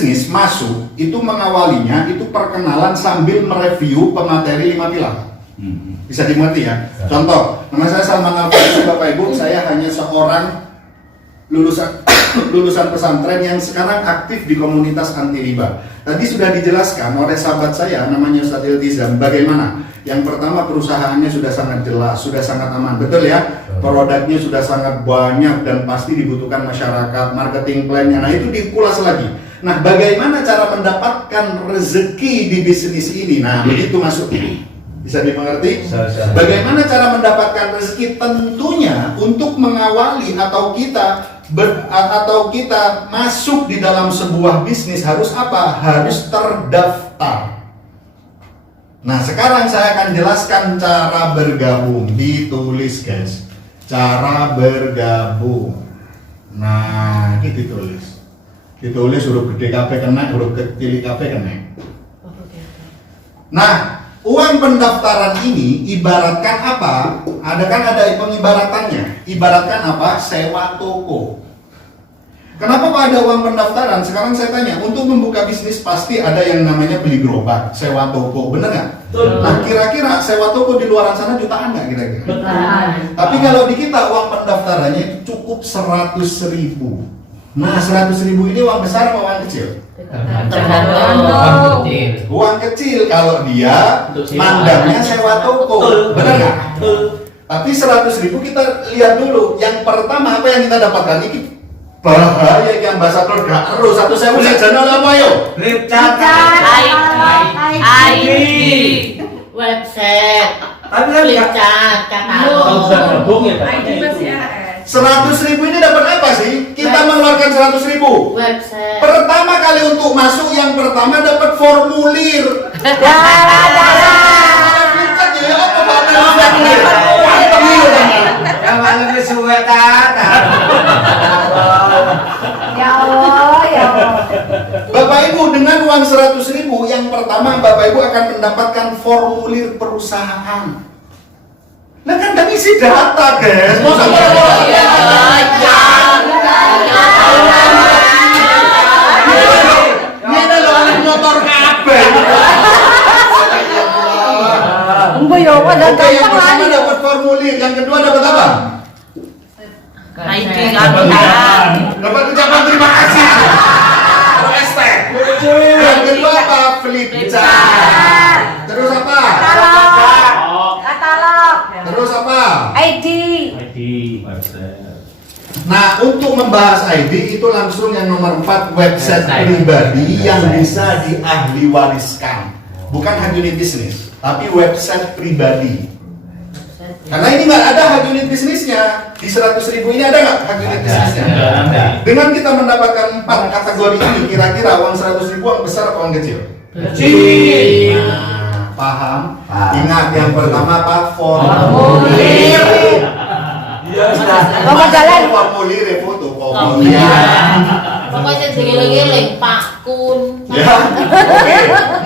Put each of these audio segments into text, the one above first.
bisnis masuk, itu mengawalinya, itu perkenalan sambil mereview pemateri 5 pilar. Bisa dimengerti ya? Contoh, nama saya Salman Al-Farisi, Bapak Ibu, saya hanya seorang lulusan pesantren yang sekarang aktif di komunitas anti riba. Tadi sudah dijelaskan oleh sahabat saya namanya Ustadz Iltizam bagaimana. Yang pertama, perusahaannya sudah sangat jelas, sudah sangat aman, betul ya? Produknya sudah sangat banyak dan pasti dibutuhkan masyarakat, marketing plan-nya. Nah, itu dikulas lagi. Nah, bagaimana cara mendapatkan rezeki di bisnis ini? Nah, begitu masuk. Bisa dimengerti? Bagaimana cara mendapatkan rezeki? Tentunya untuk mengawali atau kita masuk di dalam sebuah bisnis harus apa? Harus terdaftar. Nah, sekarang saya akan jelaskan cara bergabung. Ditulis, guys. Cara bergabung. Nah, ini ditulis. Ditulis huruf gede KP kena, huruf kecil KP kena. Nah, uang pendaftaran ini ibaratkan apa? Ada pengibaratannya. Ibaratkan apa? Sewa toko. Kenapa kok ada uang pendaftaran? Sekarang saya tanya, untuk membuka bisnis pasti ada yang namanya beli gerobak, sewa toko, bener nggak? Nah, kira-kira sewa toko di luar sana jutaan nggak kira-kira? Tapi kalau di kita uang pendaftarannya itu cukup 100.000. Nah, 100.000 ini uang besar apa uang kecil? Tergantung. Uang kecil kalau dia mandangnya sewa toko, bener nggak? Tapi 100.000 kita lihat dulu. Yang pertama apa yang kita dapatkan ini? Bahaya yang bahasa terus gak terus satu saya udah channel apa yo? ID website Tapi kan Flipchart katalog. 100.000 ini dapat apa sih? Kita mengeluarkan 100.000. Website. Pertama kali untuk masuk yang pertama dapat formulir. yang malam suwe tata. Ya Allah, ya Allah. Bapak Ibu dengan uang 100.000 yang pertama Bapak Ibu akan mendapatkan formulir perusahaan. Nah kan kami isi data guys. Mau sampai ini loh anak motor kabel. Mbak ya, Oke, yang pertama dapat formulir, yang kedua dapat apa? ID Dapat ucapan terima kasih. OST. Yang kedua apa? Flipchart. Terus apa? Katalog. Terus apa? ID. Nah, untuk membahas ID itu langsung yang nomor 4 website pribadi yang bisa diahli wariskan. Bukan hak unit bisnis, tapi website pribadi. Karena ini nggak ada hak unit bisnisnya. Di 100.000 ini ada nggak hak unit bisnisnya? Dengan kita mendapatkan 4 kategori ini, kira-kira uang 100.000 uang besar atau uang kecil? Kecil. Nah, paham? Ingat yang pertama apa? Formulir. Nomor jalan. Formulir ya, foto. Pokoknya segiling-giling Pak Kun. Ya, oke.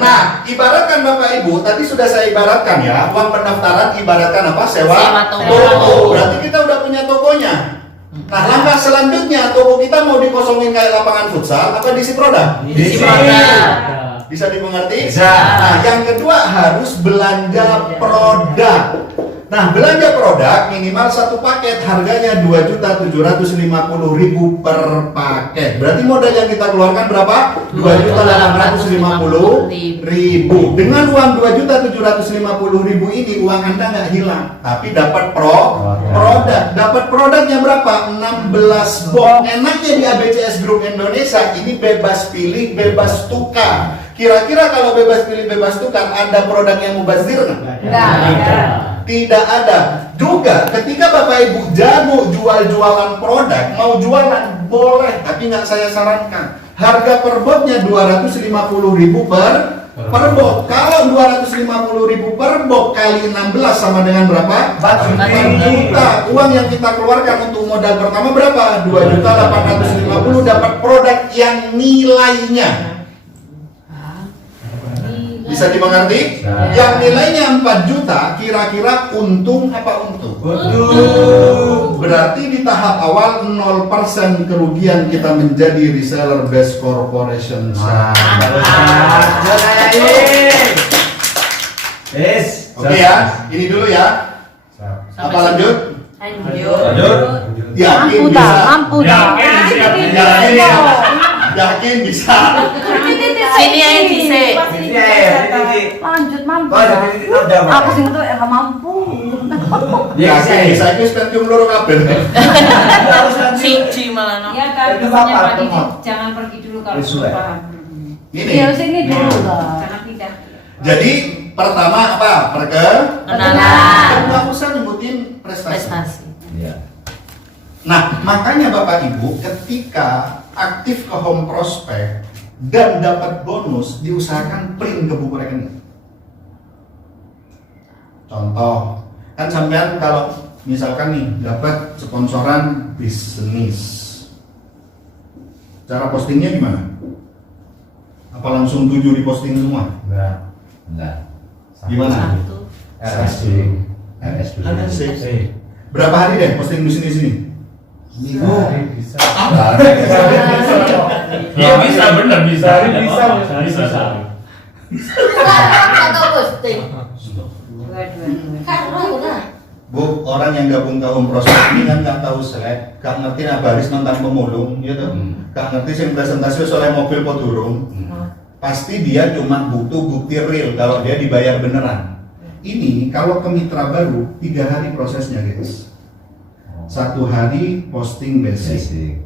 Nah, ibaratkan Bapak Ibu, tadi sudah saya ibaratkan ya, uang pendaftaran ibaratkan apa? Sewa toko. Berarti kita udah punya tokonya. Nah, langkah selanjutnya, toko kita mau dikosongin kayak lapangan futsal, apa diisi produk? Diisi produk. Bisa dimengerti? Bisa. Nah, yang kedua harus belanja produk. Nah, belanja produk minimal satu paket harganya 2.750.000 per paket. Berarti modal yang kita keluarkan berapa? 2.850.000. Dengan uang 2.750.000 ini uang Anda nggak hilang, tapi dapat produk. Dapat produknya berapa? 16 box. Enaknya di ABCS Group Indonesia ini bebas pilih, bebas tukar. Kira-kira kalau bebas pilih, bebas tukar, ada produk yang mubazir nggak? Tidak ada. Juga ketika Bapak Ibu jago jualan produk, mau jualan boleh, tapi nggak saya sarankan. Harga per botnya 250.000 per box. Kalau 250.000 per box kali 16 sama dengan berapa? 4 juta. Uang yang kita keluarkan untuk modal pertama berapa? 2.850.000 dapat produk yang nilainya Bisa dimengerti? Yang nilainya 4 juta, kira-kira untung apa untung? Berarti di tahap awal 0% kerugian kita menjadi reseller best corporation. Oke ya, ini dulu ya. Apa lanjut? Lanjut. Yakin Mampu bisa? tak? Mampu tak? Yakin bisa? Sini aja Cise. Lanjut mampu. Kok ada titik udah, Pak? Aku sing itu mampu. Yakin bisa? Itu spesium loro kabel. Siji malah no. Ya kan, Itu biasanya apa? Pak Didi, Tempat. jangan pergi dulu kalau Visual. sudah paham. Ini. Ya sini dulu lah. Jangan pindah. Jadi pertama apa? Kenalan. Nggak usah nyebutin prestasi. Prestasi. Nah, makanya Bapak Ibu ketika aktif ke home prospect dan dapat bonus, diusahakan print ke buku rekening. Contoh, kan sampean kalau misalkan nih dapat sponsoran bisnis, cara postingnya gimana? Apa langsung 7 diposting semua? Enggak. Gimana? Satu. RSD. RSD. RSD. Berapa hari deh posting di sini? Bisa. Iya bisa, bener bisa. Bisa. Kita posting. Dua. Karena udah. Bu, orang yang gabung ke home prospect ini kan nggak tahu selek, nggak ngerti baris nonton pemulung, gitu. Nggak ngerti yang presentasi soal mobil podurung. Pasti dia cuma butuh bukti real kalau dia dibayar beneran. Ini kalau ke mitra baru 3 hari prosesnya guys. 1 hari posting basic,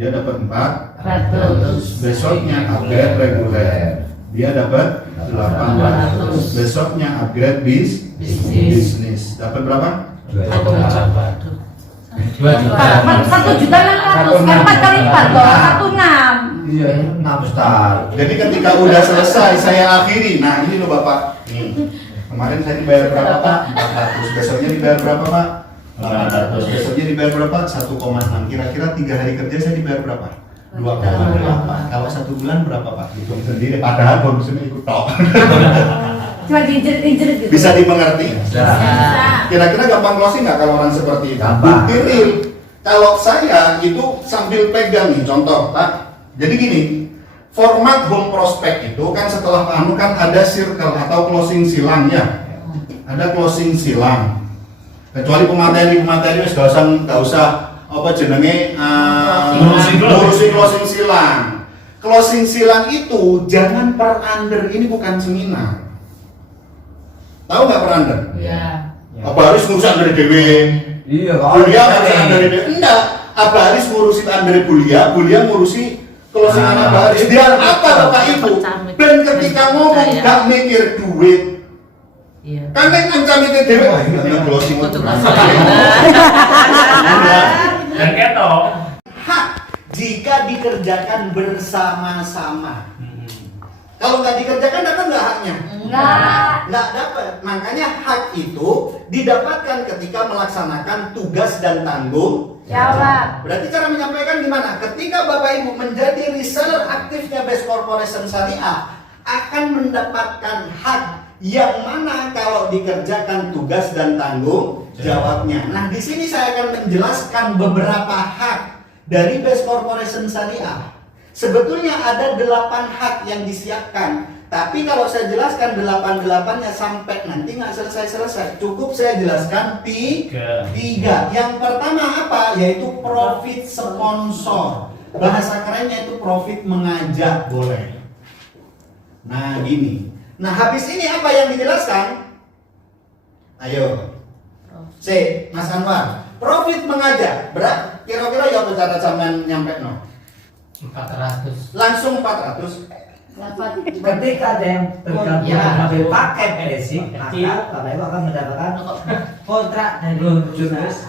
dia dapat 400. Besoknya upgrade reguler, dia dapat 800. Besoknya upgrade bisnis, dapat berapa? 1 juta 600 kan 4 kali 4 loh, 1,6. Iya, 6 Jadi ketika udah selesai saya akhiri. Nah ini loh Bapak. Nih. Kemarin saya dibayar berapa Pak? 400. Besoknya dibayar berapa Pak? 800. Besoknya dibayar berapa? 1,6. Kira-kira 3 hari kerja saya dibayar berapa? 2,8. Kalau 1 bulan berapa Pak? Hitung sendiri. Padahal bonusnya ikut tok. Cuma diinjer-injer gitu. Bisa dimengerti? Bisa. Kira-kira gampang closing nggak kalau orang seperti itu? Gampang. Bukti real. Kalau saya itu sambil pegang nih contoh Pak. Jadi gini, format home prospect itu kan setelah anu kan ada circle atau closing silang ya. Ada closing silang. Kecuali pemateri wis nggak usah apa jenenge ngurusi closing silang. Closing silang itu jangan per under, ini bukan seminar. Tahu nggak per under? Ya. Apa harus ngurusin dari dewe? Iya, Bulia ngurusin dari dewe? Enggak. Apa harus ngurusin dari bulia ngurusi closing anak baris. Biar apa Bapak Ibu? Dan ketika ngomong gak mikir duit. Iya. Kan nek ngancam itu dewe, wah ini closing Untuk udah. Dan ketok. Hak jika dikerjakan bersama-sama. Kalau nggak dikerjakan dapat nggak haknya? Nggak dapat. Makanya hak itu didapatkan ketika melaksanakan tugas dan tanggung Jawab. Berarti cara menyampaikan gimana? Ketika Bapak Ibu menjadi reseller aktifnya Best Corporation Syariah akan mendapatkan hak yang mana kalau dikerjakan tugas dan tanggung jawabnya. Nah, di sini saya akan menjelaskan beberapa hak dari Best Corporation Syariah. Sebetulnya ada 8 hak yang disiapkan, tapi kalau saya jelaskan 8-8-nya sampai nanti nggak selesai-selesai. Cukup saya jelaskan 3. Yang pertama apa? Yaitu profit sponsor. Bahasa kerennya itu profit mengajak, boleh. Nah gini. Nah habis ini apa yang dijelaskan? Ayo. C. Mas Anwar. Profit mengajak. Berat? Kira-kira ya cara sampean nyampe no? 400. Langsung 400. Ketika ada yang bergabung Ya. mengambil paket basic, maka Bapak Ibu akan mendapatkan kontrak dari jurnalis.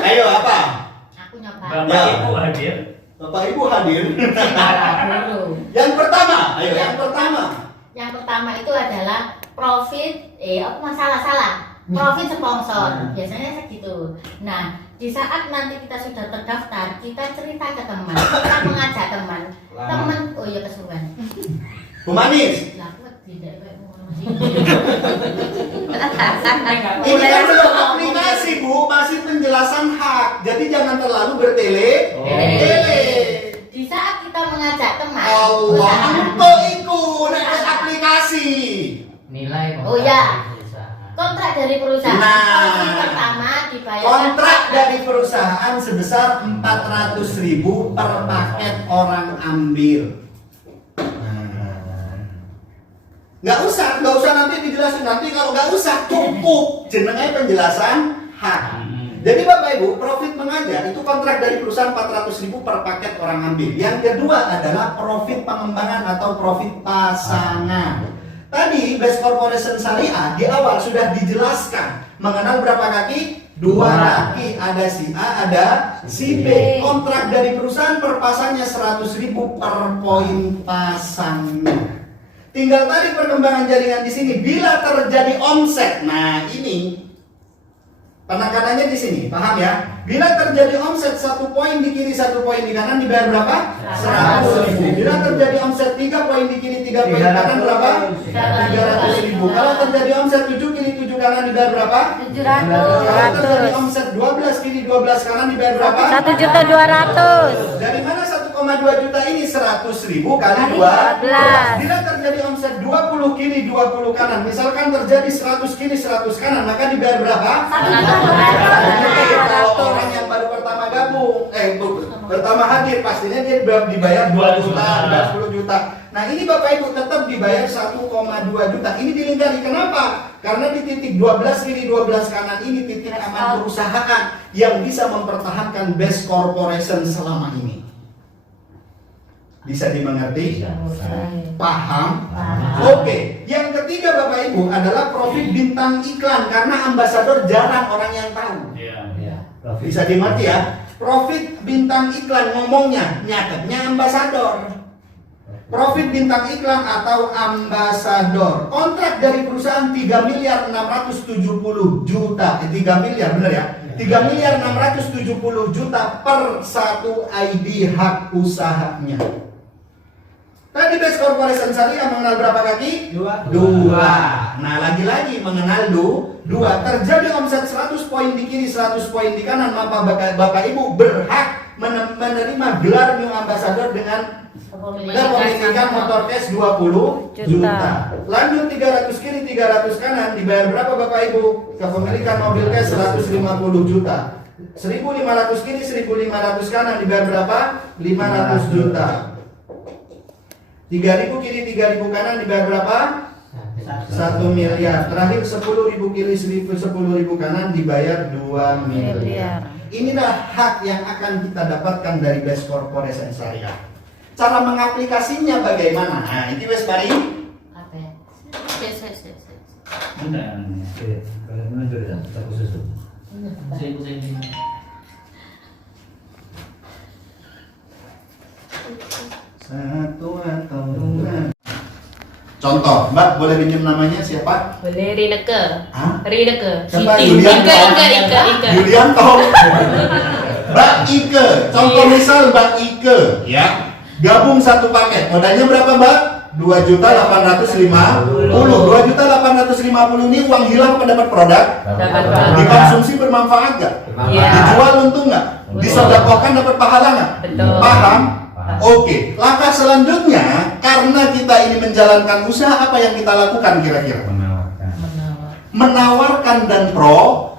Ayo apa? Aku nyoba. Bapak Ibu hadir. Bapak Ibu hadir. Dulu. Yang pertama, ayo yang pertama. Yang pertama itu adalah profit, aku salah. Profit sponsor, biasanya segitu. Nah, di saat nanti kita sudah terdaftar, kita cerita ke teman, kita mengajak teman, oh iya kesuruhan. Bu Manis, Ini kan belum aplikasi Bu, masih penjelasan hak. Jadi jangan terlalu bertele-tele. Di saat kita mengajak teman Allah, usaha. untuk ikut aplikasi. Nilai Oh ya. perusahaan. Kontrak dari perusahaan. Nah. Profit pertama dibayar. Kontrak dari perusahaan sebesar 400.000 per paket orang ambil. Nggak usah nanti dijelasin, nanti kalau nggak usah cukup jenengnya penjelasan hak. Jadi Bapak Ibu, profit mengajar itu kontrak dari perusahaan 400.000 per paket orang ambil. Yang kedua adalah profit pengembangan atau profit pasangan. Tadi Best Corporation Syariah di awal sudah dijelaskan mengenal berapa kaki? 2 kaki. Ada si A, ada si B. Kontrak dari perusahaan per pasangnya 100.000 per poin pasangnya. Tinggal tadi perkembangan jaringan di sini. Bila terjadi omset, nah ini penekanannya di sini, paham ya? Bila terjadi omset 1 poin di kiri, 1 poin di kanan dibayar berapa? 100.000. Bila terjadi omset 3 poin di kiri, 3 poin di kanan berapa? 300.000. Kalau terjadi omset 7 kiri, 7 kanan dibayar berapa? 700. Kalau terjadi omset 12 kiri, 12 kanan dibayar berapa? 1.200.000. Dari mana 1,2 juta ini? 100.000 kali 12. 12. Bila terjadi omset 20 kiri 20 kanan, misalkan terjadi 100 kiri 100 kanan, maka dibayar berapa? 1.200. Kalau orang yang baru pertama gabung, pertama hadir, pastinya dia dibayar 2 juta, 10 juta. Nah ini Bapak Ibu tetap dibayar 1,2 juta. Ini dilingkari, kenapa? Karena di titik 12 kiri 12 kanan ini titik aman perusahaan yang bisa mempertahankan Best Corporation selama ini. Bisa dimengerti? Paham? Oke. Yang ketiga Bapak Ibu adalah profit bintang iklan, karena ambasador jarang orang yang tahu. Bisa dimengerti ya? Profit bintang iklan, ngomongnya, nyatetnya ambasador. Profit bintang iklan atau ambasador. Kontrak dari perusahaan 3.670 juta. 3 miliar benar ya? 3.670 juta per 1 ID hak usahanya. Tadi Best Corporation Syariah mengenal berapa kaki? 2. Nah lagi-lagi mengenal 2. Terjadi omset 100 poin di kiri 100 poin di kanan, maka Bapak Ibu berhak menerima gelar New Ambassador dengan kepemilikan motor cash 20 juta. Lanjut 300 kiri 300 kanan dibayar berapa Bapak Ibu? Kepemilikan mobil cash 150 juta. 1.500 kiri 1.500 kanan dibayar berapa? 500 juta. 3.000 kiri 3.000 kanan dibayar berapa? 1 miliar. Terakhir 10.000 kiri 10.000 kanan dibayar 2 miliar. Inilah hak yang akan kita dapatkan dari Best Corporation Syariah. Cara mengaplikasinya bagaimana? Nah, ini wes mari. Apa ya? Menunjuk ya, tak khusus. Satu atau dua. Contoh, Mbak boleh pinjam namanya siapa? Boleh Rineke. Hah? Rineke. Siapa? Siti. Yulianto. Ika. Yulianto. Mbak Ike. Contoh misal Mbak Ike, ya. Gabung satu paket. Modalnya berapa, Mbak? 2.850.000. 2.850.000 ini uang hilang apa dapat produk? Dapat produk. Dikonsumsi bermanfaat nggak? Iya. Dijual untung nggak? Disedekahkan dapat pahala nggak? Betul. Paham? Oke, langkah selanjutnya karena kita ini menjalankan usaha, apa yang kita lakukan kira-kira? Menawarkan dan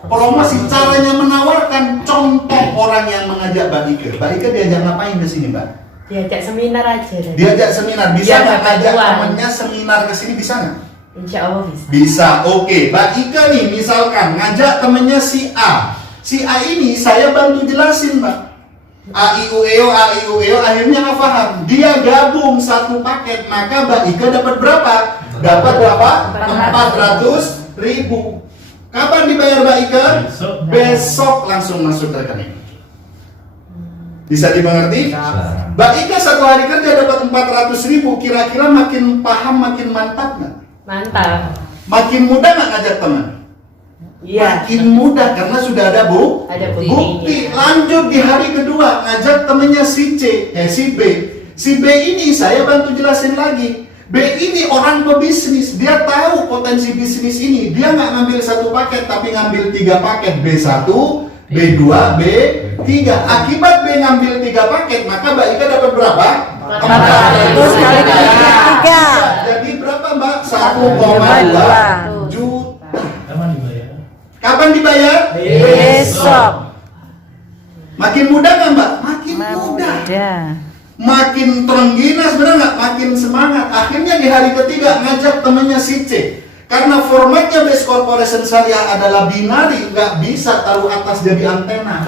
promosi. Caranya menawarkan, contoh orang yang mengajak Mbak Ike. Mbak Ike diajak ngapain di sini, Mbak? Diajak seminar aja. Diajak seminar, bisa Iya, nggak dapat ngajak uang. temennya seminar ke sini, bisa nggak? Insya Allah bisa. Bisa, oke. Mbak Ike nih misalkan ngajak temennya si A. Si A ini saya bantu jelasin, Mbak. AIUEO, akhirnya nggak paham. Dia gabung satu paket, maka Mbak Ike dapat berapa? Dapat berapa? 400.000. Kapan dibayar Mbak Ike? Besok langsung masuk rekening. Bisa dimengerti? Mbak Ike satu hari kerja dapat 400.000. Kira-kira makin paham, makin mantap nggak? Mantap. Makin mudah nggak ngajak teman? Iya. Makin mudah karena sudah ada Ada bukti. bukti. Lanjut di hari kedua ngajak temennya si C, si B. Si B ini saya bantu jelasin lagi. B ini orang pebisnis, dia tahu potensi bisnis ini. Dia nggak ngambil satu paket, tapi ngambil 3 paket. B1, B2, B3. Akibat B ngambil 3 paket, maka Mbak Ika dapat berapa? 400 kali 3. Jadi berapa Mbak? 1,2 juta. Kapan dibayar? Kapan dibayar? Besok. Makin mudah nggak Mbak? Makin mudah. Makin terenggina sebenarnya nggak? Makin semangat. Akhirnya di hari ketiga ngajak temennya si C. Karena formatnya Base Corporation Syariah adalah binari, nggak bisa taruh atas jadi antena.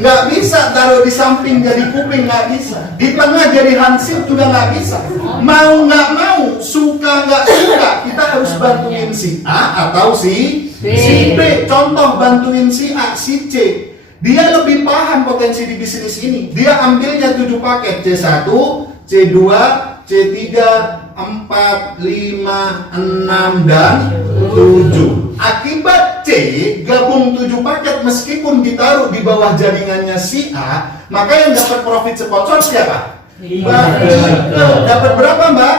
Nggak bisa taruh di samping jadi kuping, nggak bisa. Di tengah jadi hansip juga nggak bisa. Mau nggak mau, suka nggak suka, kita harus bantuin si A atau si B. Contoh bantuin si A, si C. Dia lebih paham potensi di bisnis ini. Dia ambilnya 7 paket, C1, C2, C3, 4, 5, 6, dan 7. Akibat C gabung 7 paket meskipun ditaruh di bawah jaringannya si A, maka yang dapat profit sponsor siapa? Mbak Ika. Dapat berapa Mbak?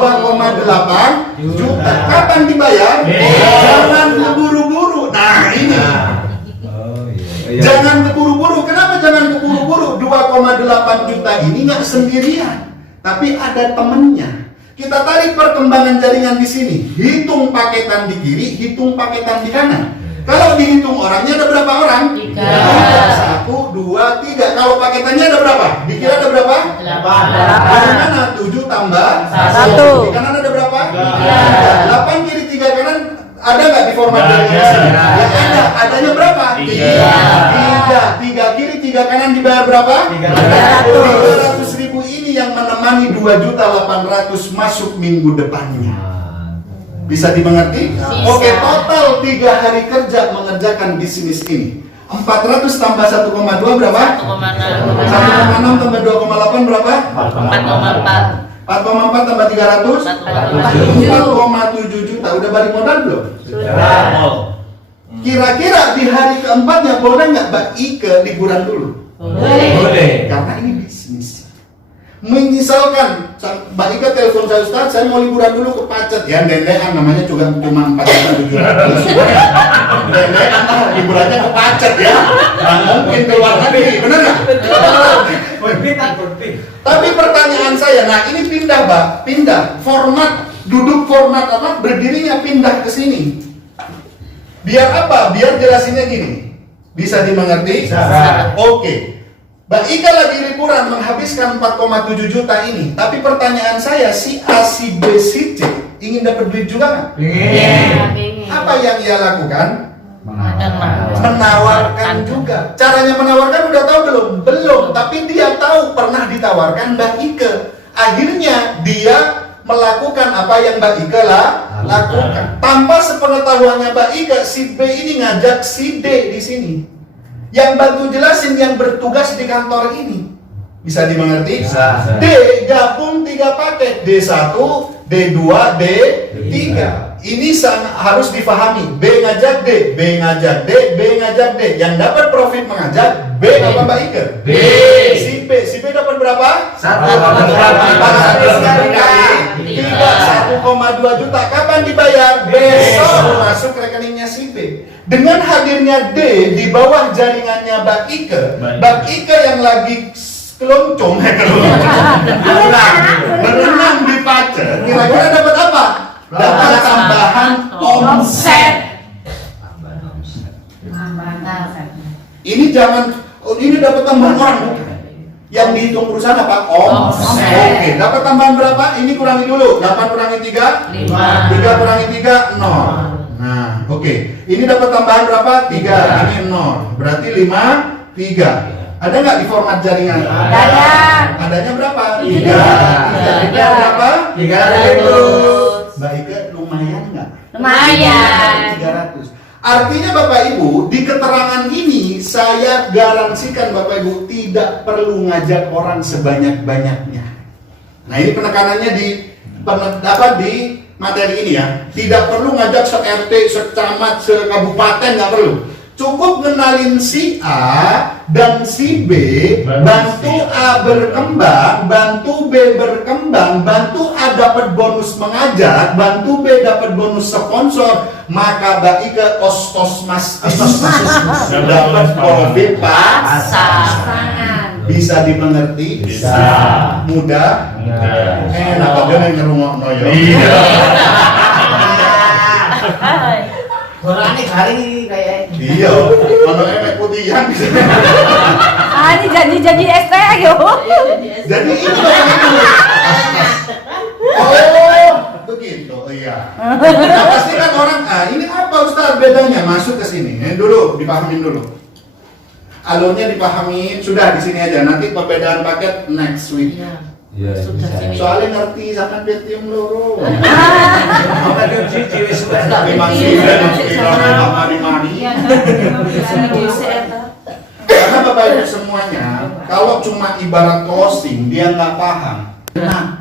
2,8 juta. Kapan dibayar? Jangan keburu-buru. Nah ini. Jangan keburu-buru. Kenapa jangan keburu-buru? 2,8 juta ini nggak sendirian, tapi ada temennya. Kita tarik perkembangan jaringan di sini. Hitung paketan di kiri, hitung paketan di kanan. Kalau dihitung orangnya ada berapa orang? 3. 1, 2, 3. Kalau paketannya ada berapa? Di kiri ada berapa? 8. Di kanan 7 tambah 1. Di kanan ada berapa? 8 kiri 3 kanan. Ada nggak di format jaringan di sini? Ya ada. Adanya berapa? 3 kiri 3 kanan dibayar berapa? 300.000 ini yang menemani 2.800.000 masuk minggu depannya. Bisa dimengerti? Oke, total 3 hari kerja mengerjakan bisnis ini. 400 tambah 1,2 berapa? 1,6 tambah 2,8 berapa? 4,4. 4,4 tambah 300? 4,7 juta. Udah balik modal belum? Kira-kira di hari keempatnya boleh nggak Mbak Ika liburan dulu? Boleh. Karena ini bisnis. Misalkan Mbak Ika telepon saya, Ustaz, saya mau liburan dulu ke Pacet. Ya dendean namanya juga cuma 4.700. Dendean liburannya ke Pacet ya. Nggak mungkin keluar negeri, bener nggak? Tapi pertanyaan saya, nah ini pindah Mbak, pindah format, duduk format apa, berdirinya pindah ke sini. Biar apa? Biar jelasinnya gini. Bisa dimengerti? Oke. Mbak Ika lagi liburan menghabiskan 4,7 juta ini. Tapi pertanyaan saya, si A, si B, si C ingin dapat duit juga nggak? Apa yang ia lakukan? Menawarkan juga. Caranya menawarkan udah tahu belum? Belum. Tapi dia tahu pernah ditawarkan Mbak Ika. Akhirnya dia melakukan apa yang Mbak Ika lakukan. Tanpa sepengetahuannya Mbak Ika, si B ini ngajak si D di sini. Yang bantu jelasin yang bertugas di kantor ini. Bisa dimengerti? Bisa. D gabung 3 paket, D1, D2, D3. Ini harus difahami. B ngajak D, B ngajak D, B ngajak D. Yang dapat profit mengajak B apa Mbak Ika? B. Si B dapat berapa? 1,2 sekali kali 1,2 juta. Kapan dibayar? Besok masuk rekeningnya si B. Dengan hadirnya D di bawah jaringannya Mbak Ika, Mbak Ika yang lagi keloncong, berenang di Pacet, kira-kira dapat apa? Dapat tambahan omset. Ini jangan, ini dapat tambahan orang. Yang dihitung perusahaan apa? Omset. Oke, dapat tambahan berapa? Ini kurangi dulu. 8 kurangi 3? 5. 3 kurangi 3? 0. Nah, oke. Ini dapat tambahan berapa? 3. Ini 0. Berarti 5, 3. Ada nggak di format jaringan? Ada. Adanya berapa? 3. 3 berapa? 300. Mbak Ika, lumayan nggak? Lumayan. 300. Artinya Bapak Ibu, di keterangan ini saya garansikan Bapak Ibu tidak perlu ngajak orang sebanyak-banyaknya. Nah ini penekanannya di materi ini ya. Tidak perlu ngajak se-RT, se-camat, se-kabupaten, nggak perlu. Cukup ngenalin si A dan si B, bantu A berkembang, bantu B berkembang, bantu A dapat bonus mengajak, bantu B dapat bonus sponsor, maka baik ke ostos dapat profit Pasangan. bisa dimengerti, Bisa. mudah, Mudah. enak aja yang ngerungokno ya. Iya. Orangnya garing kayak Iya, ono emek putihan. Ah, ini janji-janji ST yo. Jadi ini oh, begitu, iya. Nah, pasti kan orang, ini apa Ustaz bedanya? Masuk ke sini, dulu dipahamin dulu. Alurnya dipahami, sudah di sini aja. Nanti perbedaan paket next week. Iya, Sudah bisa. sini. Soalnya ngerti sama Betium loro. apa dia cici suka Tapi masih di mari. Karena Bapak Ibu semuanya, kalau cuma ibarat closing dia nggak paham. Kenapa?